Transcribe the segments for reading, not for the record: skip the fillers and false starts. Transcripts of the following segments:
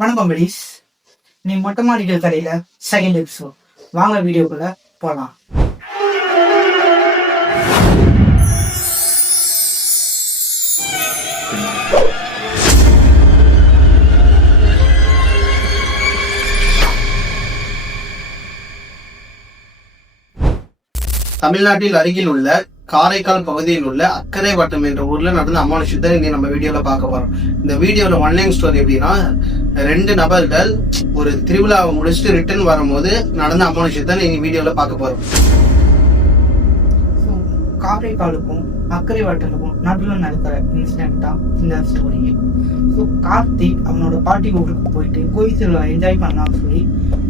வணக்கம் பெரிஸ். நீ மொட்டை மாடிகள் கதையில செகண்ட் எபிசோட். வாங்க வீடியோக்குள்ள போலாம். தமிழ்நாட்டில் அருகில் உள்ள காரைக்கால் பகுதியில் உள்ள அக்கரை வட்டம் என்ற ஊர்ல நடந்த அமானுஷத்தை இன்னைக்கு நம்ம வீடியோல பார்க்க போறோம். இந்த வீடியோல ஒன்லைன் ஸ்டோரி எப்படின்னா, 2 நபர்கள் ஒரு திருவிழாவை முடிச்சுட்டு ரிட்டர்ன் வரும்போது நடந்த அமானுஷத்தை நீங்க வீடியோல பார்க்க போறோம். காரைக்காலுக்கும் அக்கரை வட்டத்துக்கும் நடுவில் நடக்கிற இன்சிடென்ட் தான் இந்த ஸ்டோரியே. ஸோ கார்த்திக் அவனோட பாட்டி ஊருக்கு போயிட்டு கோயில் திருவிழா என்ஜாய் பண்ணான்னு சொல்லி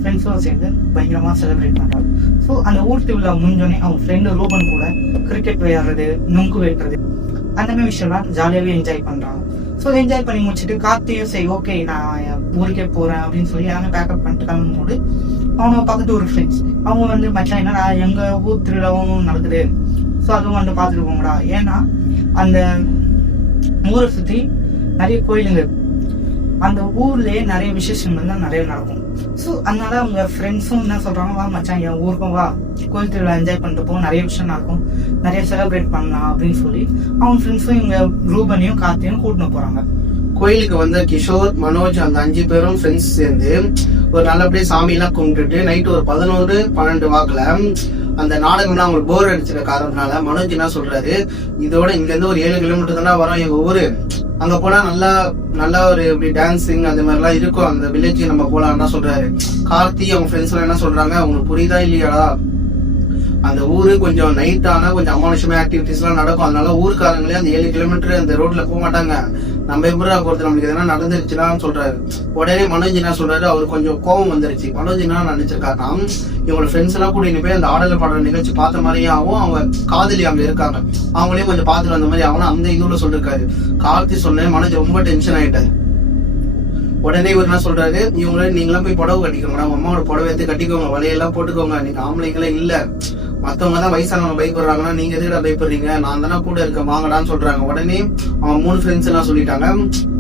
ஃப்ரெண்ட்ஸோட சேர்ந்து பயங்கரமாக செலிப்ரேட் பண்ணுறாரு. ஸோ அந்த ஊர் திருவிழா முடிஞ்சோடனே அவன் ஃப்ரெண்டு ரூபன் கூட கிரிக்கெட் விளையாடுறது, நுங்கு வைக்கிறது, அந்த மாதிரி விஷயம்லாம் ஜாலியாகவே என்ஜாய் பண்ணுறாங்க. ஸோ என்ஜாய் பண்ணி முடிச்சுட்டு கார்த்தியும் சரி ஓகே நான் ஊருக்கே போகிறேன் அப்படின்னு சொல்லி எல்லாமே பேக்கப் பண்ணிட்டு கிளம்பும்போது அவனை பக்கத்து ஊர் ஃப்ரெண்ட்ஸ் அவங்க மச்சான் என்னடா எங்கள் ஊர் திருவிழாவும் நடக்குது, ஸோ அதுவும் பார்த்துட்டு போங்கடா. ஏன்னா அந்த ஊரை சுற்றி நிறைய கோயிலுங்க, அந்த ஊர்லேயே நிறைய விசேஷங்கள் தான் நிறைய நடக்கும். ஸோ அதனால அவங்க ஃப்ரெண்ட்ஸும் என்ன சொல்கிறாங்க, வா மச்சான் என் ஊருக்கும் வா, கோயில் திருவிழா என்ஜாய் பண்ணிட்டு போவோம், நிறைய விஷயம் நடக்கும், நிறைய செலிப்ரேட் பண்ணலாம் அப்படின்னு சொல்லி அவங்க ஃப்ரெண்ட்ஸும் இவங்க ரூபனையும் கார்த்தியும் கூட்டின்னு போகிறாங்க. கோயிலுக்கு வந்த கிஷோர், மனோஜ் அந்த 5 பேரும் ஃப்ரெண்ட்ஸ் சேர்ந்து ஒரு நல்லபடியே சாமியெல்லாம் கும்பிட்டுட்டு நைட்டு ஒரு 11-12 வாக்குல அந்த நாடகம்லாம் அவங்களுக்கு போர் அடிச்சிருக்க காரணத்தினால மனோஜ் என்ன சொல்றாரு, இதோட இங்க இருந்து ஒரு 7 கிலோமீட்டர் தானே வரோம் எங்க ஊரு, அங்க போனா நல்லா ஒரு இப்படி டான்சிங் அந்த மாதிரி எல்லாம் இருக்கும், அந்த வில்லேஜ் நம்ம போலாம்னு தான் சொல்றாரு. கார்த்தி அவங்க ஃப்ரெண்ட்ஸ் எல்லாம் என்ன சொல்றாங்க, அவங்களுக்கு புரியுதா இல்லையாடா, அந்த ஊரு கொஞ்சம் நைட் ஆனா கொஞ்சம் அமானுஷமா ஆக்டிவிட்டிஸ் எல்லாம் நடக்கும், அதனால ஊருக்காரங்களே அந்த 7 கிலோமீட்டர் அந்த ரோட்ல போக மாட்டாங்க, நம்ம எப்படி ஒருத்தர் நம்மளுக்கு எதனா நடந்துருச்சுலான்னு சொல்றாரு. உடனே மனோஜ் என்ன சொல்றாரு, அவருக்கு கொஞ்சம் கோபம் வந்துருச்சு. மனோஜ் என்ன நினைச்சிருக்காருன்னா, இவங்களோட ஃப்ரெண்ட்ஸ் எல்லாம் கூட்டிட்டு போய் அந்த ஆடல் பாடல் நிகழ்ச்சி பார்த்த மாதிரியே ஆகும், அவங்க காதலி அங்க இருக்காங்க அவங்களையும் கொஞ்சம் பார்த்துட்டு வந்த மாதிரி ஆகும் அந்த இதுல சொல்லிருக்காரு. கார்த்தி சொன்னேன், மனோஜ் ரொம்ப டென்ஷன் ஆயிட்டாரு. உடனே இவர் என்ன சொல்றாரு, இவங்களே நீங்களாம் போய் புடவை கட்டிக்கோங்க, அவங்க அம்மாவோட புடவை எடுத்து கட்டிக்கோங்க, வலையெல்லாம் போட்டுக்கோங்க, நீங்க ஆம்பளைங்களே இல்ல, மத்தவங்க தான் வயசானவங்க பயப்படுறாங்கன்னா நீங்க எதுக்கா பயப்படுறீங்க, நான் தானே கூட இருக்க வாங்கடான்னு சொல்றாங்க. உடனே அவன் 3 ஃப்ரெண்ட்ஸ் எல்லாம் சொல்லிட்டாங்க,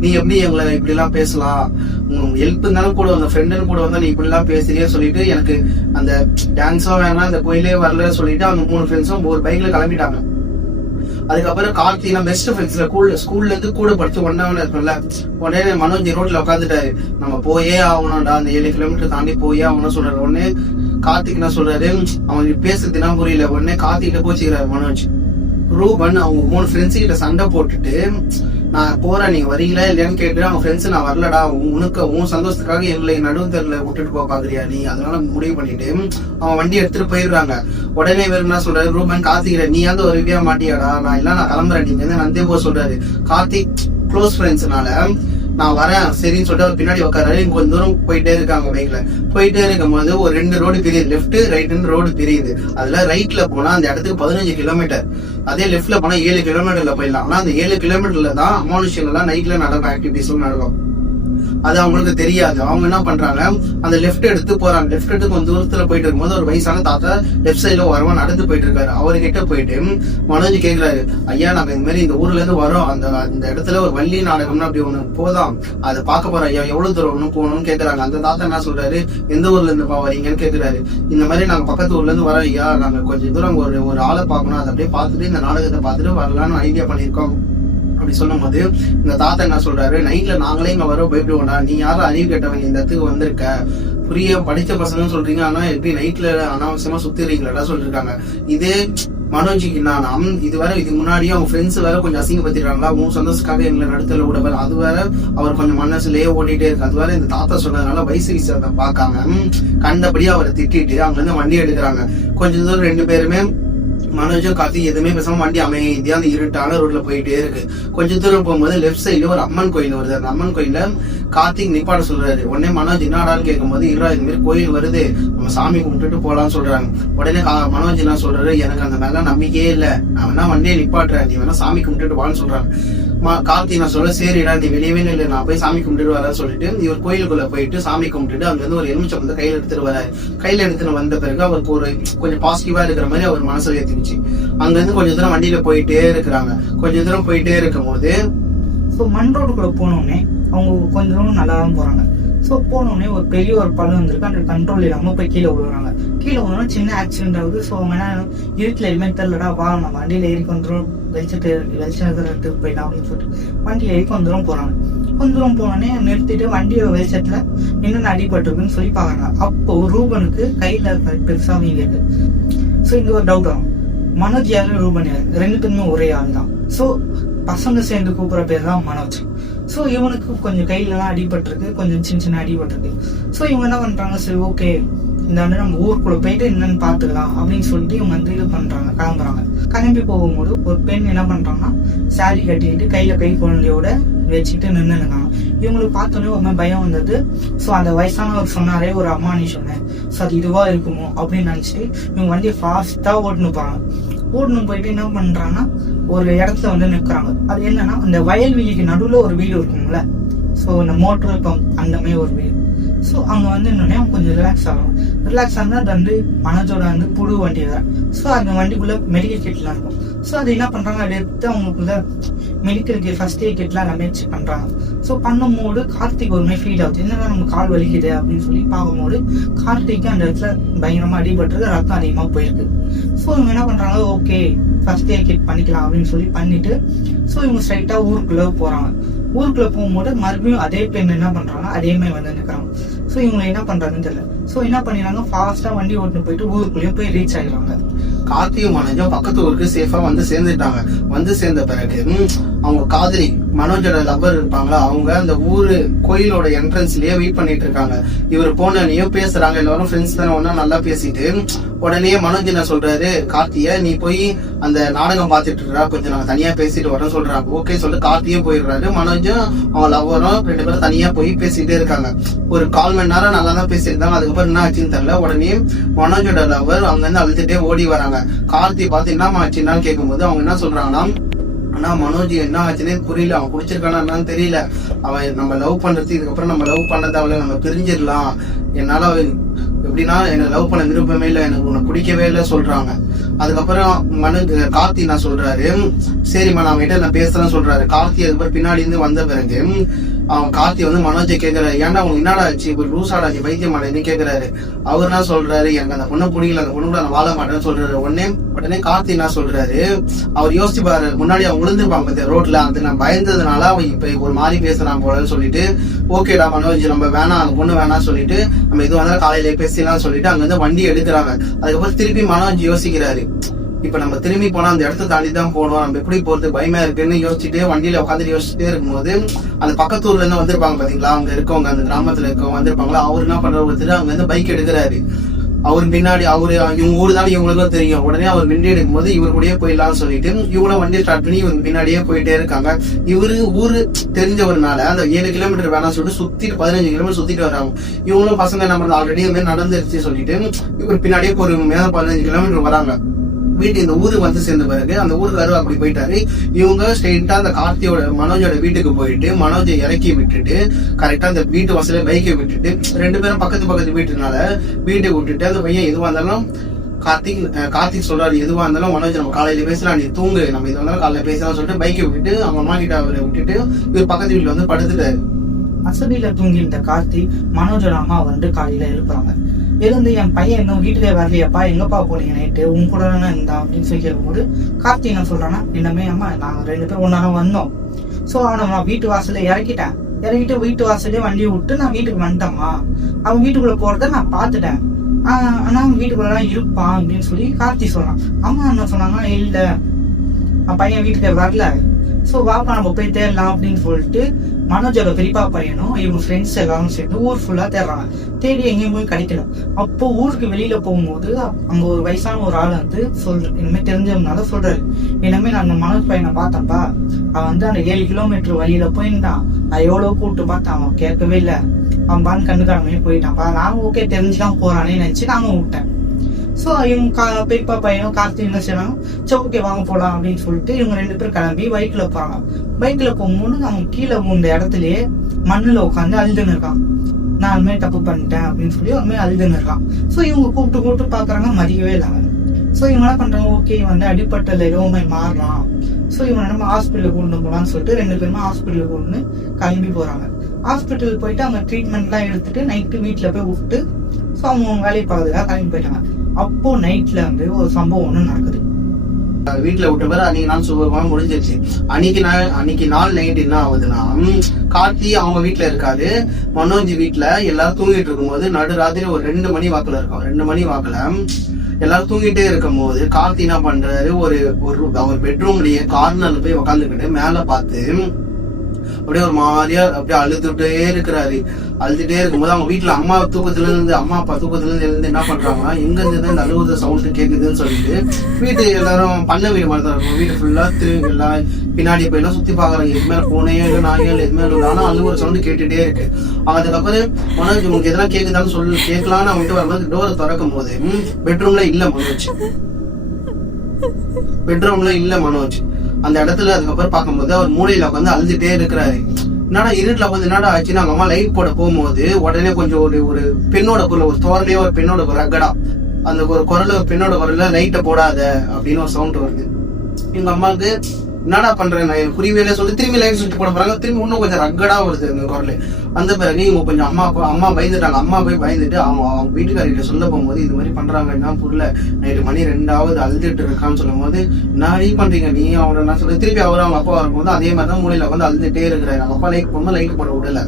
நீ எப்படி எங்களை இப்படி எல்லாம் பேசலாம், ஹெல்ப் இருந்தாலும் கூட வந்த ஃப்ரெண்டுன்னு கூட வந்தா நீ இப்படி எல்லாம் பேசுறியே சொல்லிட்டு எனக்கு அந்த டான்ஸும் வேணாம் இந்த கோயிலே வரல சொல்லிட்டு அவங்க 3 ஃப்ரெண்ட்ஸும் ஒரு பைக்ல கிளம்பிட்டாங்க. அதுக்கப்புறம் கார்த்தினா பெஸ்ட் ஃப்ரெண்ட்ஸ்ல ஸ்கூல்ல இருந்து கூட படிச்சு ஒன்னாவன இருக்கும்ல, உடனே மனோஜ் ரோட்ல உட்காந்துட்டாரு, நம்ம போயே ஆகணும்டா, அந்த 7 கிலோமீட்டர் தாண்டி போயே ஆகணும்னு சொல்றாரு. உடனே கார்த்திக் என்ன சொல்றாரு, அவனுக்கு பேசுறதுனா புரியல. உடனே கார்த்திகிட்ட போச்சுக்கிறாரு மனோஜ். ரூபன் அவங்க 3 ஃப்ரெண்ட்ஸ் கிட்ட சண்டை போட்டுட்டு, நான் போறேன் நீங்க வரீங்களா இல்லையான்னு கேட்டு அவங்க ஃப்ரெண்ட்ஸ் நான் வரலடா, உன் சந்தோஷத்துக்காக எங்களை நடுவுத்தெருல விட்டுட்டு போக பாக்குறியா நீ, அதனால முடிவு பண்ணிட்டு அவன் வண்டி எடுத்துட்டு போயிடுறாங்க. உடனே இவர் என்ன சொல்றாரு, ரூபன் கார்த்திகிட்ட நீ வந்து ஒரு வியா மாட்டியாடா, நான் கிளம்புறேன் நீங்க நந்தே போக சொல்றாரு. கார்த்திக் க்ளோஸ் ஃப்ரெண்ட்ஸ்னால நான் வரேன் சரின்னு சொல்லிட்டு அவர் பின்னாடி உட்காராரு. கொஞ்சம் தூரம் போயிட்டே இருக்காங்க பைக்ல. போயிட்டே இருக்கும் போது ஒரு 2 ரோடு பிரியுது, லெப்ட் ரைட்னு ரோடு பிரியுது. அதுல ரைட்ல போனா அந்த இடத்துக்கு 15 கிலோமீட்டர், அதே லெப்ட்ல போனா 7 கிலோமீட்டர்ல போயிடலாம். ஆனா அந்த 7 கிலோமீட்டர்ல தான் அமானுஷங்கள் எல்லாம் நைட்ல நடக்கும், ஆக்டிவிட்டிஸ் நடக்கும். அது அவங்களுக்கு தெரியாது. அவங்க என்ன பண்றாங்க, அந்த லெப்ட் எடுத்து போறாங்க. லெப்ட் எடுத்து கொஞ்சம் தூரத்துல போயிட்டு இருக்கும்போது ஒரு வயசான தாத்தா லெப்ட் சைட்ல வரவா நடந்து போயிட்டு இருக்காரு. அவர்கிட்ட போயிட்டு மனோஜ் கேக்குறாரு, ஐயா நாங்க இந்த மாதிரி இந்த ஊர்ல இருந்து வரோம், அந்த இடத்துல ஒரு வள்ளி நாடகம்னு அப்படி ஒண்ணு போதாம், அதை பார்க்க போறோம் ஐயா, எவ்வளவு தூரம் ஒண்ணு போகணும்னு கேக்குறாங்க. அந்த தாத்தா என்ன சொல்றாரு, எந்த ஊர்ல இருந்து வரீங்கன்னு கேக்குறாரு. இந்த மாதிரி நாங்க பக்கத்து ஊர்ல இருந்து வரோம் ஐயா, நாங்க கொஞ்சம் தூரம் ஒரு ஆளை பார்க்கணும், அதை அப்படியே பார்த்துட்டு இந்த நாடகத்தை பார்த்துட்டு வரலான்னு ஐடியா பண்ணிருக்கோம் அப்படி சொல்லும் போது இந்த தாத்தா என்ன சொல்றாரு, நைட்ல நாங்களே இங்க வர பயப்படுவோம்டா, நீ யாரும் அறிவு கேட்டவங்க இந்த இடத்துக்கு வந்திருக்க, புரிய படிச்ச பசங்கன்னு சொல்றீங்க, ஆனா எப்படி நைட்ல அனாவசியமா சுத்திடுறீங்களா சொல்லிருக்காங்க. இதே மனோஜிக்கு நான் இதுக்கு முன்னாடியே அவங்க ஃப்ரெண்ட்ஸ் வேற கொஞ்சம் அசிங்கப்படுத்திடுறாங்களா, உன் சந்தோஷத்துக்காக எங்களை நடத்தல விட வேற, அது வேற அவர் கொஞ்சம் மனசுலயே ஓடிட்டே இருக்கு. அது வேற இந்த தாத்தா சொன்னதுனால வயசு விசாரத்தை பார்க்காம கண்டபடியே அவரை திட்டிட்டு அவங்க வந்து வண்டி எடுக்கிறாங்க. கொஞ்சம் தூரம் 2 பேருமே மனோஜும் கார்த்திக் எதுவுமே பேசாம வண்டி அமைதியா அந்த இருட்டான ரோட்ல போயிட்டே இருக்கு. கொஞ்சம் தூரம் போகும்போது லெப்ட் சைட்ல ஒரு அம்மன் கோயில் வருது. அந்த அம்மன் கோயில கார்த்திக் நிப்பாட சொல்றாரு. உடனே மனோஜ் என்னடான்னு கேட்கும் போது, இருடா இந்த மாதிரி கோயில் வருது, நம்ம சாமி கும்பிட்டுட்டு போலான்னு சொல்றாங்க. உடனே மனோஜ் என்ன சொல்றாரு, எனக்கு அந்த மேல நம்பிக்கையே இல்ல, நான் வேணா வண்டியை நிப்பாட்டுறேன், நீ வேணா சாமி கும்பிட்டுட்டு வான்னு சொல்றாங்க. கார்த்திக் நான் சொல்ல, சரிடா நீ வெளியவே இல்லை, நான் போய் சாமி கும்பிட்டு வரேன்னு சொல்லிட்டு இவர் கோயிலுக்குள்ள போயிட்டு சாமி கும்பிட்டுட்டு அங்க இருந்து ஒரு எலுமிச்சம் வந்து கையில எடுத்துட்டு வர. கையில எடுத்துட்டு வந்த பிறகு அவருக்கு ஒரு கொஞ்சம் பாசிட்டிவா இருக்கிற மாதிரி அவர் மனசுல ஏத்திருச்சு. அங்க இருந்து கொஞ்சம் தூரம் வண்டியில போயிட்டே இருக்கிறாங்க. கொஞ்சம் தூரம் போயிட்டே இருக்கும் போது மண் ரோடுக்குள்ள போனோடனே அவங்க கொஞ்சம் தூரம் நல்லா தான் போறாங்க. ஸோ போனோடனே ஒரு பெரிய ஒரு பள்ளம் வந்திருக்கு, அந்த கண்ட்ரோல் இல்லாமல் போய் கீழே விழுறாங்க. கீழே விழுந்தோன்னா சின்ன ஆக்சிடென்ட் ஆகுது. ஸோ அவங்க என்ன இருட்டில் எதுவுமே தெரியலடா, வா நம்ம வண்டியில் ஏறி வந்துடும், வெளிச்சத்துக்கு போயிடலாம் அப்படின்னு சொல்லிட்டு வண்டியில் ஏறி கொஞ்சம் போகிறாங்க. கொஞ்ச தூரம் போனோடனே நிறுத்திட்டு வண்டியோட வெளிச்சத்தில் என்னென்ன அடிபட்டுருக்குன்னு சொல்லி பார்க்குறாங்க. அப்போ ரூபனுக்கு கையில் பெருசாக வீங்க இருக்கு. ஸோ இங்கே ஒரு டவுட் ஆகும், மனோஜ் யாரு ரூபன் யாரு, ரெண்டு பேருமே ஒரே ஆள் தான். ஸோ பசங்க சேர்ந்து கூப்பிட்ற பேர் தான் மனோஜ். ஸோ இவனுக்கு கொஞ்சம் கையிலலாம் அடிபட்டிருக்கு, கொஞ்சம் சின்ன சின்ன அடிபட்டிருக்கு. ஸோ இவங்க என்ன பண்ணுறாங்க, சரி ஓகே இந்த வந்து நம்ம ஊருக்குள்ளே போயிட்டு என்னன்னு பார்த்துக்கலாம் அப்படின்னு சொல்லிட்டு இவங்க வந்து இது பண்ணுறாங்க, கிளம்புறாங்க. கிளம்பி போகும்போது ஒரு பெண் என்ன பண்ணுறாங்கன்னா சாரி கட்டிக்கிட்டு கையில் கை குழந்தையோட வச்சுக்கிட்டு நின்றுருக்காங்க. இவங்களுக்கு பார்த்தோன்னே ஒரு மாதிரி பயம் வந்தது. ஸோ அந்த வயசானவர் சொன்னாரே ஒரு அம்மானி சொன்னேன், ஸோ அது இதுவாக இருக்குமோ அப்படின்னு நினச்சிட்டு இவங்க வண்டியை ஃபாஸ்ட்டாக ஓட்டுன்னு போகிறாங்க. ஓட்டுன்னு போயிட்டு என்ன பண்ணுறாங்கன்னா ஒரு இடத்துல வந்து நிற்கிறாங்க. அது என்னன்னா அந்த வயல்வெளிக்கு நடுவில் ஒரு வீடு இருக்குங்கள, ஸோ இந்த மோட்டர் பம்ப் அந்த மாதிரி ஒரு வீடு. ஸோ அங்கே வந்து இன்னொன்னே அவங்க கொஞ்சம் ரிலாக்ஸ் ஆகும். ரிலாக்ஸ் ஆனால் அது வந்து மனோஜோட வந்து புது வண்டி வேறு. ஸோ அந்த வண்டிக்குள்ளே மெடிக்கல் கிட்லாம் இருக்கும். ஸோ அது என்ன பண்ணுறாங்க, அதை எடுத்து அவங்களுக்குள்ள மெடிக்கல் கிட் ஃபர்ஸ்ட் எய்ட் கிட்லாம் எல்லாமே செக் பண்ணுறாங்க. ஸோ பண்ணும்போது கார்த்திக் ஒரு மாதிரி ஃபீல் ஆகுது, என்னன்னா நம்ம கால் வலிக்குது அப்படின்னு சொல்லி பார்க்கும்போது கார்த்திக்கு அந்த இடத்துல பயங்கரமாக அடிபட்டுருக்கு, ரத்தம் அதிகமாக போயிருக்கு. ஸோ இவங்க என்ன பண்ணுறாங்க, ஓகே ஃபர்ஸ்ட் எய்ட் கிட் பண்ணிக்கலாம் அப்படின்னு சொல்லி பண்ணிட்டு ஸோ இவங்க ஸ்ட்ரைட்டாக ஊருக்குள்ளே போகிறாங்க. ஊருக்குள்ளே போகும்போது மறுபடியும் அதே பெண் என்ன பண்ணுறாங்க, அதே மாதிரி வந்து நிற்கிறாங்க. ஸோ இவங்க என்ன பண்ணுறாங்கன்னு தெரியல. ஸோ என்ன பண்ணிடுறாங்க, ஃபாஸ்ட்டாக வண்டி ஓட்டு போயிட்டு ஊருக்குள்ளேயும் போய் ரீச் ஆகிடுவாங்க. கார்த்தியும் மனோஜும் பக்கத்து ஊருக்கு சேஃபா வந்து சேர்ந்துட்டாங்க. வந்து சேர்ந்த பிறகு அவங்க காதலி மனோஜோட லவர் இருப்பாங்களா, அவங்க அந்த ஊரு கோயிலோட என்ட்ரன்ஸ்லயே வெயிட் பண்ணிட்டு இருக்காங்க. இவர் போனையும் பேசுறாங்க, எல்லாரும் ஃப்ரெண்ட்ஸ் தானே ஒன்னா நல்லா பேசிட்டு உடனே மனோஜ் என்ன சொல்றாரு, கார்த்திய நீ போய் அந்த நாடகம் பாத்துட்டு இருக்கா, கொஞ்சம் நாங்க தனியா பேசிட்டு வரோம் சொல்றாங்க. ஓகே சொல்லிட்டு கார்த்தியும் போயிடுறாரு. மனோஜும் அவன் லவரும் ரெண்டு பேரும் தனியா போய் பேசிட்டே இருக்காங்க. ஒரு 1/4 மணி நேரம் நல்லா தான் பேசியிருந்தாங்க. அதுக்கப்புறம் என்ன ஆச்சுன்னு தெரியல. உடனே மனோஜோட லவர் அவங்க வந்து அழுதுட்டே ஓடி வராங்க. கார்த்தி பார்த்து என்னமா ஆச்சுன்னு கேட்கும்போது அவங்க என்ன சொல்றாங்கன்னா, ஆனா மனோஜ் என்ன ஆச்சுன்னே புரியல, அவன் குடிச்சிருக்கானா என்னன்னு தெரியல, அவன் நம்ம லவ் பண்றது இதுக்கப்புறம் நம்ம லவ் பண்ணதை அவளை நம்ம பிரிஞ்சிடலாம், என்னால அவன் எப்படின்னா என்ன லவ் பண்ண விருப்பமே இல்லை, எனக்கு உன்னை பிடிக்கவே இல்லை சொல்றாங்க. அதுக்கப்புறம் கார்த்தி என்ன சொல்றாரு, சரிம்மா நான் அவன்கிட்ட நான் பேசுறேன்னு சொல்றாரு. கார்த்தி அதுக்கப்புறம் பின்னாடி இருந்து வந்த பிறகு அவன் கார்த்தி வந்து மனோஜை கேட்கிறாரு, ஏன்டா உங்களுக்கு என்னடா ஆச்சு, இப்போ லூசாடாச்சு பைத்தியம் மாட்டேன்னு கேட்கிறாரு. அவர் என்ன சொல்றாரு, எனக்கு அந்த பொண்ணை பிடிக்கல, அந்த பொண்ணு கூட நான் வாழ மாட்டேன்னு சொல்றாரு. உடனே கார்த்தி என்ன சொல்றாரு, அவர் யோசிச்சு பாரு, முன்னாடி அவங்க விழுந்திருப்பாங்க பத்தியா ரோட்ல, அது நான் பயந்ததுனால அவன் இப்ப ஒரு மாதிரி பேசுறான் போலன்னு சொல்லிட்டு, ஓகேடா மனோஜ் நம்ம வேணாம் அந்த பொண்ணு வேணாம் சொல்லிட்டு நம்ம இது வந்தாலும் காலையில பேசலாம் சொல்லிட்டு அங்க வந்து வண்டி எடுக்கிறாங்க. அதுக்கப்புறம் திருப்பி மனோஜ் யோசிக்கிறாரு, இப்ப நம்ம திரும்பி போனா அந்த இடத்த தாண்டி தான் போனோம், நம்ம எப்படி போறது பயமா இருக்குன்னு யோசிச்சுட்டு வண்டியில உட்காந்துட்டு யோசிச்சுட்டே இருக்கும்போது அந்த பக்கத்தூர்ல இருந்து வந்திருப்பாங்க பாத்தீங்களா, அங்க இருக்கவங்க அந்த கிராமத்துல இருக்கவங்க வந்திருப்பாங்களா, அவரு என்ன பண்ற ஒருத்தர் அங்க வந்து பைக் எடுக்கிறாரு. அவரு பின்னாடி இவங்க ஊரு தான் இவங்களுக்கும் தெரியும். உடனே அவர் வண்டி எடுக்கும் போது இவரு கூடயே போயிடலாம்னு சொல்லிட்டு இவங்களும் வண்டியை ஸ்டார்ட் பண்ணி இவங்க பின்னாடியே போயிட்டே இருக்காங்க. இவரு ஊரு தெரிஞ்சவர்னால அந்த 7 கிலோமீட்டர் வேணாம் சொல்லிட்டு சுத்திட்டு 15 கிலோமீட்டர் சுத்திட்டு வராங்க. இவங்களும் பசங்க நம்ம ஆல்ரெடி நடந்துருச்சு சொல்லிட்டு இவர் பின்னாடியே ஒரு 15 கிலோமீட்டர் வராங்க. வீட்டு இந்த ஊருக்கு வந்து சேர்ந்த பிறகு அந்த ஊருக்கு அப்படி போயிட்டாரு. இவங்க ஸ்ட்ரெயிட்டா அந்த கார்த்தியோட மனோஜோட வீட்டுக்கு போயிட்டு மனோஜை இறக்கி விட்டுட்டு கரெக்டா அந்த வீட்டு வாசல பைக்கை விட்டுட்டு ரெண்டு பேரும் பக்கத்து வீட்டுனால வீட்டை விட்டுட்டு அந்த பையன் எதுவா இருந்தாலும் கார்த்திக் சொல்றாரு, எதுவா இருந்தாலும் மனோஜ் நம்ம காலையில பேசலாம், நீ தூங்கு, நம்ம இது வந்தாலும் காலையில பேசலாம் சொல்லிட்டு பைக்கை விட்டுட்டு அவங்க அம்மா கிட்ட அவரை விட்டுட்டு இவர் பக்கத்து வீட்டுல வந்து படுத்துட்டாரு. அசதியில தூங்கி இருந்த கார்த்திக் மனோஜோட அம்மா வந்து காலையில எழுப்புறாங்க. எழுந்து என் பையன் இன்னும் வீட்டுக்கே வரலையாப்பா, எங்கப்பா போனீங்க நைட்டு, உங்க கூட தானே இருந்தா அப்படின்னு சொல்லி கேட்கும்போது கார்த்திக் என்ன சொல்றான்னா, என்னமே அம்மா நாங்க 2 பேரும் ஒன்னாக வந்தோம். ஸோ அவனை வீட்டு வாசல இறக்கிட்டு வீட்டு வாசலே வண்டியை விட்டு நான் வீட்டுக்கு வந்துட்டேம்மா, அவன் வீட்டுக்குள்ள போறத நான் பார்த்துட்டேன், ஆனா அவன் வீட்டுக்குள்ளதான் இருப்பான் அப்படின்னு சொல்லி கார்த்தி சொல்றான். அம்மா என்ன சொன்னாங்க, இல்ல அவன் பையன் வீட்டுக்கு வரல, ஸோ வாப்பா நம்ம போய் தேடலாம் அப்படின்னு சொல்லிட்டு மனோஜோட பெரியப்பா பையனும் இவங்க ஃப்ரெண்ட்ஸ் எல்லாரும் சேர்ந்து ஊர் ஃபுல்லா தேடுறாங்க. தேடி எங்கேயும் போய் கிடைக்கல. அப்போ ஊருக்கு வெளியில போகும்போது அங்க ஒரு வயசான ஒரு ஆள் வந்து இனிமே தெரிஞ்சவனால சொல்றாரு, இனிமே நான் அந்த மனோஜ் பையனை பார்த்தப்பா, அவன் வந்து அந்த 7 கிலோமீட்டர் வழியில போயிருந்தான், நான் எவ்வளவு கூப்பிட்டு பார்த்தேன், அவன் கேட்கவே இல்லை, அவன் பான் கண்டுக்காரமே போயிட்டான்ப்பா, நானும் ஓகே தெரிஞ்சுதான் போறானே நினைச்சு நானும் விட்டேன். ஸோ இவங்க பெரியப்பா பையனும் கார்த்திக் என்ன செய்யறாங்க, சரி ஓகே வாங்க போகலாம் அப்படின்னு சொல்லிட்டு இவங்க 2 பேரும் கிளம்பி பைக்ல போறாங்க. பைக்ல போகும்போது அவங்க கீழே இந்த இடத்துலயே மண்ணுல உட்காந்து அழுதுன்னு இருக்கான், நான் அது மாதிரி தப்பு பண்ணிட்டேன் அப்படின்னு சொல்லி அது மாதிரி அழுதுன்னு இருக்கான். ஸோ இவங்க கூப்பிட்டு பாக்குறாங்க, மதிக்கவே இல்லாங்க. ஸோ இவங்க என்ன பண்றாங்க, ஓகே வந்து அடிப்பட்டல எதுவுமே மாறலாம் ஸோ இவனை நம்ம ஹாஸ்பிட்டலுக்கு கொண்டு போகலான்னு சொல்லிட்டு 2 பேருமே ஹாஸ்பிட்டலுக்கு கொண்டு கிளம்பி போகிறாங்க. ஹாஸ்பிட்டலுக்கு போயிட்டு அவங்க ட்ரீட்மெண்ட்லாம் எடுத்துட்டு நைட்டு வீட்டில் போய் விட்டு ஸோ அவங்க வேலையை பார்க்கறதுக்காக கிளம்பி போயிட்டாங்க. அப்போ நைட்ல வந்து ஒரு சம்பவம் ஒன்று நடக்குது. வீட்டுல விட்ட பேர் அன்னைக்கு நாள் சுபமா முடிஞ்சிருச்சு. அன்னைக்கு நாள் நைட் என்ன ஆகுதுன்னா, கார்த்தி அவங்க வீட்டுல இருக்காது, மனோஜ் வீட்டுல எல்லாரும் தூங்கிட்டு இருக்கும்போது நடுராத்திரி ஒரு 2 மணி வாக்குல இருக்கும். 2 மணி வாக்குல எல்லாரும் தூங்கிட்டே இருக்கும் போது கார்த்தி என்ன பண்றாரு, அவர் பெட்ரூம்லயே கார்னர்ல போய் உக்காந்துக்கிட்டு மேல பார்த்து அப்படியே ஒரு மாதிரியா அப்படியே அழுதுட்டே இருக்கிறாரு. அழுதுட்டே இருக்கும்போது அவங்க வீட்டுல அம்மா அப்பா தூக்கத்துல இருந்து எழுந்து என்ன பண்றாங்கன்னா, எங்க இருந்து இந்த அழுகுற சவுண்ட் கேக்குதுன்னு சொல்லிட்டு வீட்டு எல்லாரும் பண்ண வீடு மாதிரி தான் இருக்கும். வீடு ஃபுல்லா எல்லாம் பின்னாடி போய் எல்லாம் சுத்தி பாக்குறாங்க. எது மேல போனே இல்லை, நாய்கள் எது மேல ஆனா அழுகுற சவுண்ட் கேட்டுட்டே இருக்கு. அதுக்கப்புறம் மனோஜ் உங்களுக்கு எதெல்லாம் கேக்குதான்னு கேட்கலான்னு அவங்க வரும்போது டோரை திறக்கும் போது பெட்ரூம்ல இல்ல மனோஜ் அந்த இடத்துல. அதுக்கப்புறம் பார்க்கும்போது அவர் மூலையில உட்காந்து அழுதுட்டே இருக்கிறாரு. என்னடா இருட்டுல வந்து என்னடா ஆச்சுன்னா, அவங்க அம்மா லைட் போட போகும்போது உடனே கொஞ்சம் ஒரு பெண்ணோட குரல், ஒரு தோரலையோ ஒரு பெண்ணோட ரக்கடா அந்த ஒரு குரல், பெண்ணோட குரல்ல லைட்டை போடாத அப்படின்னு ஒரு சவுண்ட் வருது. எங்க அம்மாவுக்கு என்னடா பண்றேன் நான் புரியவே சொல்லி திரும்பி லைட் சுவிட்ச் போட போறாங்க. திரும்பி இன்னும் கொஞ்சம் ரக்கடா வருது அந்த குரல். அந்த பிறகு இவங்க கொஞ்சம் அம்மா பயந்துட்டாங்க. அம்மா போய் பயந்துட்டு அவங்க வீட்டுக்காரிட்ட சொல்ல போகும்போது இது மாதிரி பண்றாங்க, என்ன புரியல, நைட்டு மணி 2 அழுதுட்டு இருக்கான்னு சொல்லும் போது நான் பண்றீங்க நீ அவரை நான் சொல்லி திருப்பி அவரும் அவங்க அப்பா வரும்போது அதே மாதிரி தான் மூலையில வந்து அழுதுட்டே இருக்கிறாரு. அவங்க அப்பா லைட் போகும்போது லைட் போட விடல.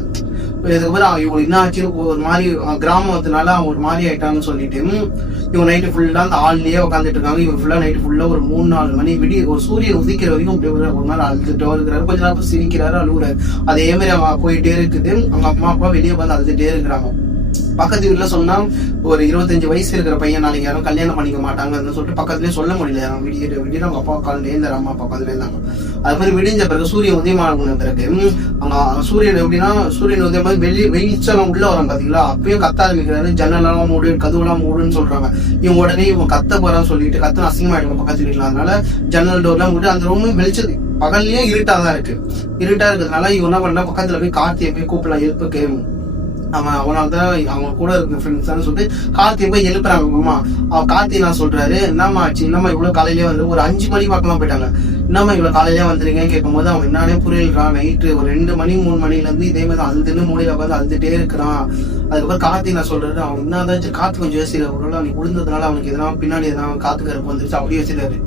இதுக்கப்புறம் இவங்க என்ன ஆச்சுன்னு ஒரு மாதிரி கிராமத்தினால அவங்க ஒரு மாதிரி ஆயிட்டான்னு சொல்லிட்டு இவங்க நைட்டு ஃபுல்லா அந்த ஆள்லயே உட்காந்துட்டு இருக்காங்க. இவங்க ஃபுல்லா நைட்டு ஃபுல்லா ஒரு 3-4 மணி ஒரு சூரியன் உதிக்கிற வரைக்கும் ஒரு மாதிரி அழுதுட்டோ இருக்கிறாரு. கொஞ்ச நேரம் சிரிக்கிறாரு, அழுகுறாரு. அதே மாதிரி அவங்க போயிட்டே இருக்குது. அவங்க அம்மா அப்பா வெளியே வந்து அழுதுட்டே இருக்கிறாங்க. பக்கத்து வீட்டுல சொன்னா ஒரு 25 வயசு இருக்கிற பையன் நாளைக்கு யாரும் கல்யாணம் பண்ணிக்க மாட்டாங்கன்னு சொல்லிட்டு பக்கத்துலயே சொல்ல முடியல. விடிய அவங்க அப்பா உட்காந்துட்டே இருந்தாரு, அம்மா அப்பா உட்காந்துட்டே இருந்தாங்க. அது மாதிரி விடிஞ்ச பிறகு சூரியன் உதயமான பிறகு அவங்க சூரியன் எப்படின்னா, சூரியன் உதயம் போது வெளிச்சம் உள்ள வரும் பாத்தீங்களா, அப்பயும் கத்த ஆரம்பிக்கிறாரு. ஜன்னலாம் மூடு, கதவுலாம் மூடுன்னு சொல்றாங்க. இவங்க உடனே இவங்க கத்த போறான்னு சொல்லிட்டு கத்த அசிங்கமாயிடுவாங்க பக்கத்து வீட்டுல. அதனால ஜன்னல் டோர்லாம் மூடு, அந்த ரூம் வெளிச்சது பகல்லயே இருட்டாதான் இருக்கு. இருட்டா இருக்கிறதுனால இவங்க என்ன பண்ணா, பக்கத்துல போய் கார்த்தியை போய் கூப்பிடலாம் எழுப்புக்கு. அவனால்தான் அவங்க கூட இருக்க ஃப்ரெண்ட்ஸ் தான் சொல்லிட்டு கார்த்தியை போய் எழுப்புறாங்க. அம்மா கார்த்தி நான் சொல்றாரு, என்னம்மா ஆச்சு, என்னம்மா இவ்வளவு காலையிலேயே வந்து ஒரு 5 மணி பக்கமா போயிட்டாங்க, என்னம்மா இவ்வளவு காலையிலேயே வந்துருங்கன்னு கேட்கும் போது அவன் என்னன்னே புரியல்றான். நைட்டு ஒரு 2 மணி 3 மணில இருந்து இதே மாதிரி அழுதுன்னு மூலையில உட்காந்து அழுதுட்டே இருக்கிறான். அதுக்கப்புறம் கார்த்தி நான் சொல்றாரு, அவன் என்னதான் காத்து கொஞ்சம் யோசிக்கிற ஒரு நீ விழுந்ததுனால அவனுக்கு எதனா பின்னாடி எதனா காத்து கருப்பு வந்துருச்சு அப்படி யோசிக்கிறாரு.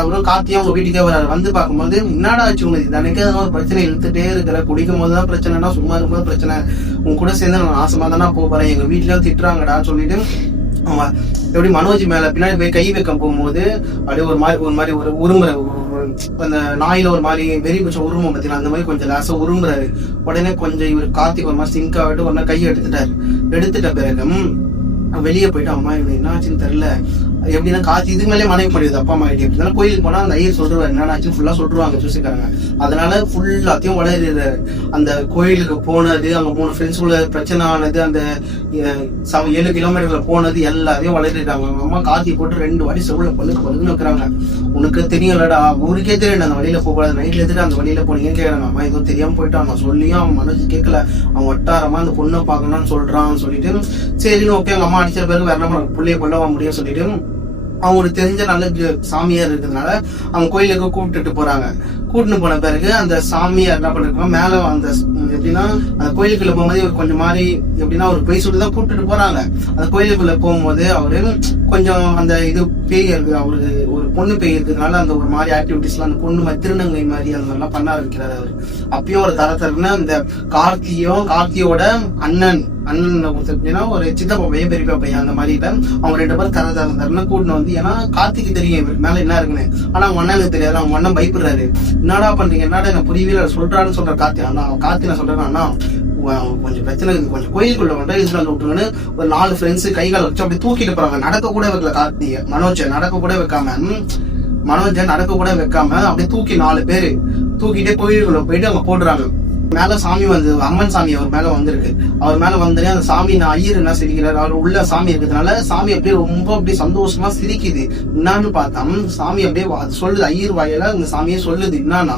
அப்புறம் கார்த்தியா அவங்க வீட்டுக்கே வராரு. வந்து பார்க்கும்போது என்னடா ஆச்சு உங்களுக்கு, தனக்கே எதனா ஒரு பிரச்சனை இழுத்துட்டே இருக்கிற, குடிக்கும் போதுதான் பிரச்சனைனா சும்மா இருக்கும்போது பிரச்சனை, உங்க கூட சேர்ந்து நான் நாசமா தானே போறேன், எங்க வீட்லயும் திட்டுறாங்கடான்னு சொல்லிட்டு அவன் எப்படி மனோஜ் மேல பின்னாடி போய் கை வைக்க போகும்போது அப்படியே ஒரு மாதிரி ஒரு உருமுறை, அந்த நாயில ஒரு மாதிரி வெறி கொஞ்சம் உருவம் பார்த்தீங்கன்னா அந்த மாதிரி கொஞ்சம் லேசா உருமுறாரு. உடனே கொஞ்சம் இவர் கார்த்திக் ஒரு மாதிரி சிங்க் ஆகிட்டு உடனே கையை எடுத்துட்ட பிறகு வெளியே போயிட்டு அம்மா இவனுக்கு என்ன ஆச்சுன்னு தெரியல, எப்படின்னா கார்த்தி இதுக்கு மேலே மனைவி முடியுது அப்பா அம்மா கிட்டே. இருந்தாலும் கோயிலுக்கு போனா அந்த ஐயர் சொல்றாரு என்ன ஆச்சு ஃபுல்லா சொல்றாங்க ஜோசிக்காரங்க. அதனால ஃபுல்லாத்தையும் வளர்றாரு. அந்த கோயிலுக்கு போனது, அங்க 3 ஃப்ரெண்ட்ஸுக்குள்ள பிரச்சனை ஆனது, அந்த 7 கிலோமீட்டர்ல போனது எல்லாத்தையும் வளர்றாங்க. அவங்க அம்மா கார்த்தி போட்டு 2 வாட்டி செவ்வளவு பழுன்னு வைக்கிறாங்க. உனக்கு தெரியும்லடா, ஊருக்கே தெரியும் அந்த வழியில போகக்கூடாது, நைட்ல எடுத்துட்டு அந்த வழியில போனீங்கன்னு கேட்கறாங்க. அம்மா எதுவும் தெரியாம போயிட்டான், நான் சொல்லியும் அவன் மனசு கேட்கல, அவன் ஒட்டாரமா அந்த பொண்ணை பார்க்கணும்னு சொல்றான்னு சொல்லிட்டு சரின்னு ஓகே. அவங்க அம்மா அடிச்ச பிறகு வேற நம்ம பிள்ளைய கொள்ள முடியும் சொல்லிட்டு அவங்களுக்கு தெரிஞ்ச நல்ல சாமியார் இருக்கிறதுனால அவங்க கோயிலுக்கு கூப்பிட்டுட்டு போறாங்க. கூட்டின்னு போன பிறகு அந்த சாமியார் என்ன பண்ணிருக்கோம் மேல அந்த எப்படின்னா அந்த கோயிலுக்குள்ள போகும்போது இவர் கொஞ்சம் மாதிரி எப்படின்னா ஒரு பொய் சொல்லிட்டு தான் கூப்பிட்டுட்டு போறாங்க. அந்த கோயிலுக்குள்ள போகும்போது அவரு கொஞ்சம் அந்த இது பேய் இருக்கு, அவருக்கு ஒரு பொண்ணு பேய் இருக்கிறதுனால அந்த ஒரு மாதிரி ஆக்டிவிட்டிஸ்லாம் அந்த பொண்ணு மாதிரி திருநங்கை மாதிரி அந்த மாதிரிலாம் பண்ண ஆரம்பிக்கிறாரு அவரு. அப்பயும் ஒரு தரத்தரன்னு அந்த கார்த்தியோட அண்ணன் எப்படின்னா ஒரு சித்தப்பா பையன் பெரியப்பா பையன் அந்த மாதிரி அவங்க 2 பேரும் தரன்னு கூட்டின்னு வந்து, ஏன்னா கார்த்திக்கு தெரியும் இவருக்கு மேல என்ன இருக்குன்னு, ஆனா அவங்க அண்ணனுக்கு தெரியாது. அவங்க அண்ணன் பயப்படுறாரு, என்னடா பண்றீங்க, என்னடா என்ன புரியவே சொல்றான்னு சொல்ற கார்த்தி. கார்த்தி நான் சொல்றேன் அண்ணா கொஞ்சம் பிரச்சனை இருக்கு, கொஞ்சம் கோயிலுக்குள்ள கொண்டு விட்டுருங்கன்னு ஒரு 4 ஃப்ரெண்ட்ஸ் கைகால வச்சு அப்படி தூக்கிட்டு போறாங்க. நடக்க கூட வைக்கல கார்த்திய, மனோஜ நடக்க கூட வைக்காம அப்படியே தூக்கி 4 பேரு தூக்கிட்டே கோயிலுக்குள்ள போயிட்டு அவங்க போடுறாங்க. மேல சாமி வந்து அம்மன் சாமி அவர் மேல வந்திருக்கு. அவர் மேல வந்து அந்த சாமி நான் ஐயர் என்ன சிரிக்கிறாரு, அவர் உள்ள சாமி இருக்கிறதுனால சாமி அப்படியே ரொம்ப அப்படியே சந்தோஷமா சிரிக்குது. என்னன்னு பார்த்தா சாமி அப்படியே சொல்லுது, ஐயர் வாயில இந்த சாமியே சொல்லுது என்னன்னா,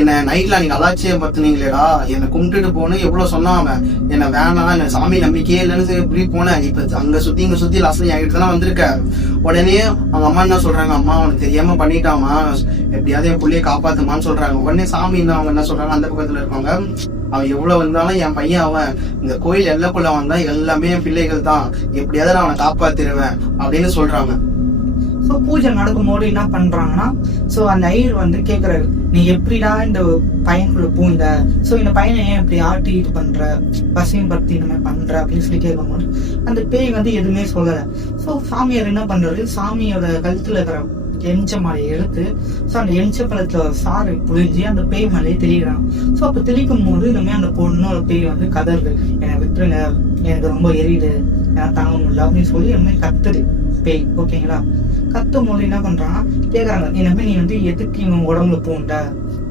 என்ன நைட்ல நீங்க அலாட்சியம் பத்துனீங்களேடா, என்னை கும்பிட்டுட்டு போனேன் எவ்வளவு சொன்னா அவன், என்ன வேணாம் என்ன சாமி நம்பிக்கையே இல்லைன்னு இப்படி போனேன். இப்ப அங்க சுத்தி இங்க சுத்தி லாஸ்ட்ல என்கிட்ட தான் வந்திருக்க. உடனே அவங்க அம்மா என்ன சொல்றாங்க, அம்மா அவனுக்கு தெரியாம பண்ணிட்டாமா, எப்படியாவது என் புள்ளைய காப்பாத்துமான்னு சொல்றாங்க. உடனே சாமி அவங்க என்ன சொல்றாங்க, அந்த பக்கத்துல இருக்கவங்க, அவன் எவ்வளவு வந்தாலும் என் பையன், அவன் இந்த கோயில் எல்லைக்குள்ள வந்தா எல்லாமே என் பிள்ளைகள் தான், எப்படியாவது நான் அவனை காப்பாத்திருவேன் அப்படின்னு சொல்றாங்க. ஸோ பூஜை நடக்கும்போது என்ன பண்றாங்கன்னா, ஸோ அந்த ஐயர் வந்து கேட்கறாரு, நீ எப்படிடா இந்த பையனுக்குள்ள பூந்த, ஸோ இந்த பையனை ஏன் இப்படி ஆட்டி இது பண்ற, பசியும் படுத்தி இந்த மாதிரி பண்ற அப்படின்னு சொல்லி கேட்கும்போது அந்த பேய் வந்து எதுவுமே சொல்லல. ஸோ சாமியார் என்ன பண்றாரு, சாமியோட கழுத்துல இருக்கிற எஞ்ச மலையை எடுத்து ஸோ அந்த எஞ்ச பழத்துல சாரை புழிஞ்சி அந்த பேய் மலையை தெளிக்கிறாங்க. ஸோ அப்போ தெளிக்கும் போது இந்த மாதிரி அந்த பொண்ணோட பேய் வந்து கதறுது, என்னை விட்டுருங்க, எனக்கு ரொம்ப எரியுது, எனக்கு தாங்க முடியல அப்படின்னு சொல்லி இந்த மாதிரி கத்துது பேய். ஓகேங்களா? கத்தும் போது என்ன பண்றாங்கன்னா கேக்குறாங்க, இனிமே நீ வந்து எதுக்கு இவன் உடம்புல பூண்ட,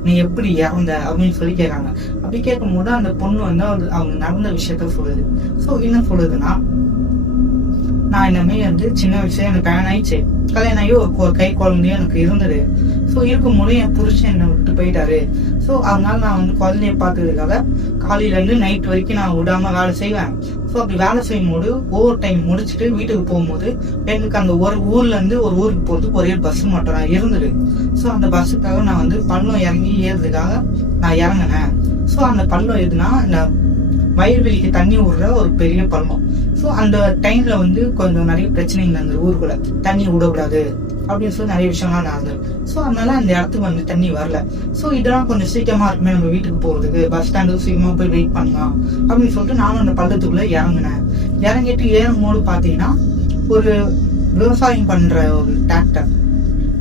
நீ எப்படி இறந்த அப்படின்னு சொல்லி கேட்கறாங்க. அப்படி கேட்கும் போது அந்த பொண்ணு வந்து அவங்க நடந்த விஷயத்த சொல்லுது. ஸோ என்ன சொல்லுதுன்னா, நான் இனிமே வந்து சின்ன விஷயம் எனக்கு கல்யாணம் ஆயிடுச்சு, கல்யாணம் ஆகி ஒரு கை குழந்தையும் எனக்கு இருந்தது. ஸோ இருக்கும்போது என் புருஷன் என்னை விட்டு போயிட்டாரு. ஸோ அதனால நான் வந்து குழந்தைய பார்த்ததுக்காக காலையில இருந்து நைட் வரைக்கும் நான் விடாம வேலை செய்வேன். ஸோ அப்படி வேலை செய்யும் போது ஓவர் டைம் முடிச்சுட்டு வீட்டுக்கு போகும்போது எனக்கு அந்த ஒரு ஊர்ல இருந்து ஒரு ஊருக்கு போறதுக்கு ஒரே பஸ் மட்டும் நான் இருந்தது. ஸோ அந்த பஸ்ஸுக்காக நான் வந்து பள்ளம் இறங்கி ஏறதுக்காக நான் இறங்கினேன். ஸோ அந்த பள்ளம் எதுனா இந்த வயல்வெளிக்கு தண்ணி விடுற ஒரு பெரிய பள்ளம். ஸோ அந்த டைம்ல வந்து கொஞ்சம் நிறைய பிரச்சனைகள் நடந்தது, ஊருக்குள்ள தண்ணி விடக்கூடாது அப்படின்னு சொல்லி நிறைய விஷயம்லாம் நடந்தது. ஸோ அதனால அந்த இடத்துக்கு வந்து தண்ணி வரல. ஸோ இதெல்லாம் கொஞ்சம் சீக்கிரமா இருக்குமே நம்ம வீட்டுக்கு போறதுக்கு, பஸ் ஸ்டாண்டுக்கு சீக்கிரமா போய் வெயிட் பண்ணலாம் அப்படின்னு சொல்லிட்டு நானும் அந்த பள்ளத்துக்குள்ள இறங்கினேன். இறங்கிட்டு ஏறும்போது பாத்தீங்கன்னா ஒரு விவசாயம் பண்ற ஒரு டிராக்டர்,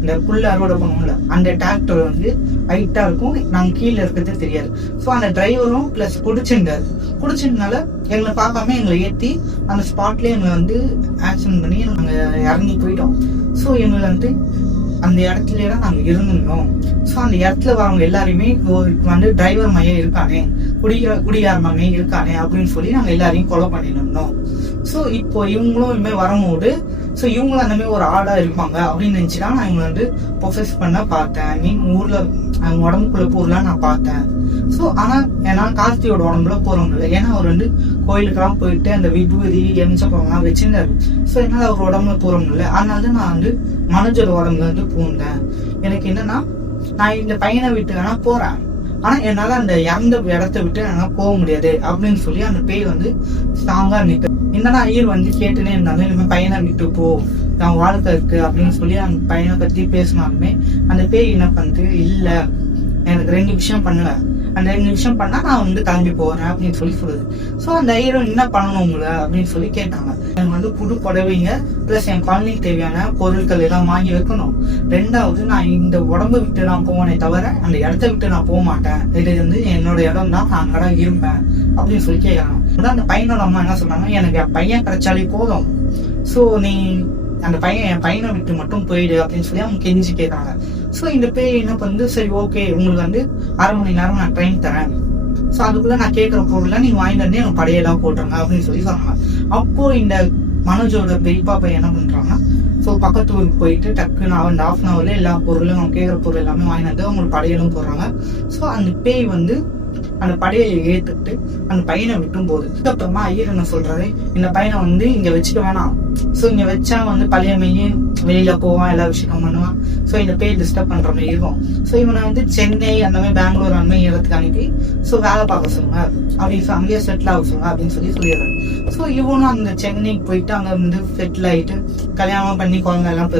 இந்த புல்ல அறுவடை பண்ணுவோம்ல அந்த டிராக்டர் வந்து ஹைட்டா இருக்கும், நாங்க கீழே இருக்கிறது தெரியாது. ஸோ அந்த டிரைவரும் பிளஸ் குடிச்சிருந்தால எங்களை பார்க்காம எங்களை ஏற்றி அந்த ஸ்பாட்லயே எங்களை வந்து ஆக்சிடென்ட் பண்ணி நாங்க இறங்கி போயிட்டோம். ஸோ எங்களை வந்து அந்த இடத்துல தான் நாங்க இருந்திருந்தோம். ஸோ அந்த இடத்துல வரவங்க எல்லாருமே வந்து டிரைவர் மையம் இருக்கானே, குடிகார மையம் இருக்கானே அப்படின்னு சொல்லி நாங்க எல்லாரையும் கொலை பண்ணிட்டு இருந்தோம். ஸோ இப்போ இவங்களும் இனிமேல் வரும்போது ஸோ இவங்களும் அந்த மாதிரி ஒரு ஆடா இருப்பாங்க அப்படின்னு நினைச்சுதான் நான் இவங்களை வந்து ப்ரொஃபஸ் பண்ண பார்த்தேன். ஐ மீன் ஊர்ல அவங்க உடம்புக்குள்ள போறலாம் நான் பார்த்தேன். ஸோ ஆனா என்னால் கார்த்தியோட உடம்புல போற முடியல, ஏன்னா அவர் வந்து கோயிலுக்கெல்லாம் போயிட்டு அந்த விபூதி எம்சப்பெல்லாம் வச்சிருந்தாரு. ஸோ என்னால் அவர் உடம்புல போற முடியல. அதனால நான் வந்து மனோஜோட உடம்புல வந்து பூந்தேன். எனக்கு என்னன்னா, நான் இந்த பையனை விட்டு வேணா போறேன், ஆனா என்னால அந்த இறந்த இடத்த விட்டு என்னால போக முடியாது அப்படின்னு சொல்லி அந்த பேய் வந்து ஸ்ட்ராங்கா நிற்க. என்னன்னா ஐயர் வந்து கேட்டுனே இருந்தாலும் இனிமே பையனை விட்டு போ, நான் வாழ்க்கை இருக்கு அப்படின்னு சொல்லி அந்த பையனை பத்தி பேசினாலுமே அந்த பேய் என்ன பண்ணுது, இல்ல எனக்கு 2 விஷயம் பண்ணுவேன், அந்த 2 விஷயம் பண்ணா நான் வந்து கிளம்பி போறேன் அப்படின்னு சொல்லி சொல்லுது. ஸோ அந்த ஐயரும் என்ன பண்ணணும் உங்களை அப்படின்னு சொல்லி கேட்டாங்க. எனக்கு வந்து புது புடவைங்க பிளஸ் என் குழந்தைக்கு தேவையான பொருட்கள் எல்லாம் வாங்கி வைக்கணும். 2வது நான் இந்த உடம்பு விட்டு நான் போவேனே தவிர அந்த இடத்த விட்டு நான் போக மாட்டேன், இது வந்து என்னோட இடம் தான், நான் அங்கதான் இருப்பேன் அப்படின்னு சொல்லி கேட்கறாங்க. அந்த பையனோட அம்மா என்ன சொன்னாங்க, எனக்கு என் பையன் கிடைச்சாலே போதும், ஸோ நீ அந்த என் பையனை விட்டு மட்டும் போயிடு அப்படின்னு சொல்லி அவங்க கெஞ்சி கேட்கறாங்க. ஸோ இந்த பேய் என்ன பண்ணுது, சரி ஓகே உங்களுக்கு வந்து 1/2 மணி நேரம் நான் ட்ரெயின் தரேன், ஸோ அதுக்குள்ள நான் கேட்குற பொருள்லாம் நீங்க வாங்கிட்டு வந்து எனக்கு படையெல்லாம் போட்டுருங்க அப்படின்னு சொல்லி சொன்னாங்க. அப்போ இந்த மனோஜோட பெரியப்பா பையன் என்ன பண்றாங்கன்னா, ஸோ பக்கத்து ஊருக்கு போயிட்டு டக்குன்னு அந்த 1/2 hourல எல்லா பொருளும் அவங்க கேட்குற பொருள் எல்லாமே வாங்கிட்டு வந்து அவங்களுக்கு படையலும் போடுறாங்க. ஸோ அந்த பேய் வந்து அந்த படையை ஏத்துட்டு அந்த பையனை விட்டும் போகுது. அதுக்கப்புறமா ஐயர் என்ன சொல்றாரு, இந்த பையனை வந்து இங்க வச்சுக்க வேணாம், ஸோ இங்க வச்சா வந்து பழைய மையம் வெளியில போவான், எல்லா விஷயம் பண்ணுவான், ஸோ இந்த பேய் டிஸ்டர்ப் பண்ற மாதிரி இருக்கும். ஸோ இவனை வந்து சென்னை அந்த மாதிரி பெங்களூர் அந்த மாதிரி இடத்துக்கு அனுப்பி ஸோ வேலை பார்க்க சொல்லுங்க, அப்படின்னு அங்கேயே செட்டில் ஆக சொல்லுங்க அப்படின்னு சொல்லிடுறாரு. ஸோ இவனும் அந்த சென்னைக்கு போயிட்டு அங்க வந்து செட்டில் ஆயிட்டு கல்யாணம் பண்ணி குழந்தை எல்லாம்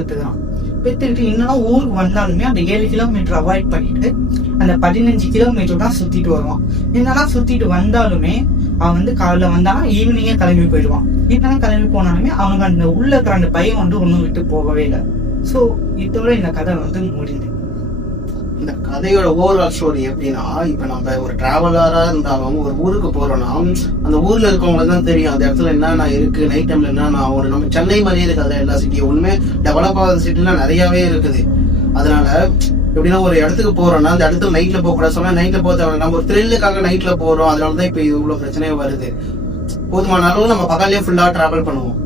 பெற்றுக்கிட்டு இன்னும் ஊருக்கு வந்தாலுமே அந்த 7 கிலோமீட்டர் அவாய்ட் பண்ணிட்டு அந்த 15 கிலோமீட்டர் தான் சுத்திட்டு வருவான். என்னதான் சுத்திட்டு வந்தாலுமே அவன் வந்து காலைல வந்தாலும் ஈவினிங்கே கிளம்பி போயிடுவான். என்னதான் கிளம்பி போனாலுமே அவனுக்கு அந்த உள்ள இருக்கிற அந்த பயம் வந்து ஒன்றும் விட்டு போகவே இல்லை. ஸோ இதோட இந்த கதை வந்து முடியுது. இந்த கதையோட ஓவரால் ஸ்டோரி எப்படின்னா, இப்ப நம்ம ஒரு டிராவலரா இருந்தாலும் ஒரு ஊருக்கு போறோம்னா அந்த ஊர்ல இருக்கவங்களுக்கு தான் தெரியும் அந்த இடத்துல என்னென்ன இருக்கு, நைட் டைம்ல என்னென்ன ஒரு நம்ம சென்னை மாதிரியே இருக்காது எல்லா சிட்டியும், ஒண்ணுமே டெவலப் ஆகாத சிட்டிலாம் நிறையவே இருக்குது. அதனால எப்படின்னா ஒரு இடத்துக்கு போறோம்னா அந்த இடத்துக்கு நைட்ல போக கூடாது சொன்னா நைட்ல போக தேவை, நம்ம ஒரு த்ரில்லுக்காக நைட்ல போறோம், அதனாலதான் இப்ப இவ்வளவு பிரச்சனையே வருது. போதுமான அளவு நம்ம பகல்லே ஃபுல்லா டிராவல் பண்ணுவோம்.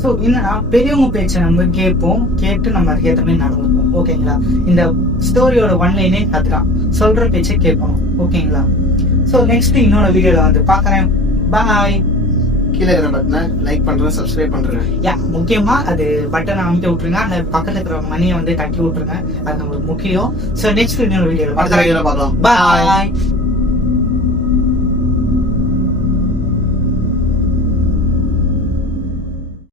ஸோ என்னன்னா பெரியவங்க பேச்சை நம்ம கேட்போம், கேட்டு நம்ம அதுக்கேற்ற மாதிரி நடந்துப்போம். ஓகேங்களா? இந்த ஸ்டோரியோட ஒன்லைனே அதுதான், சொல்ற பேச்சை கேட்கணும். ஓகேங்களா? ஸோ நெக்ஸ்ட் இன்னொரு வீடியோல வந்து பாக்குறேன். பாய். கீழே இருக்கிற பட்டனை லைக் பண்றேன், சப்ஸ்கிரைப் பண்றேன். யா, முக்கியமா அது பட்டனை அமைக்க விட்டுருங்க, அந்த பக்கத்துல இருக்கிற மணியை வந்து தட்டி விட்டுருங்க, அது நம்மளுக்கு முக்கியம். ஸோ நெக்ஸ்ட் இன்னொரு வீடியோல அடுத்த வீடியோல பார்க்கலாம். பாய்.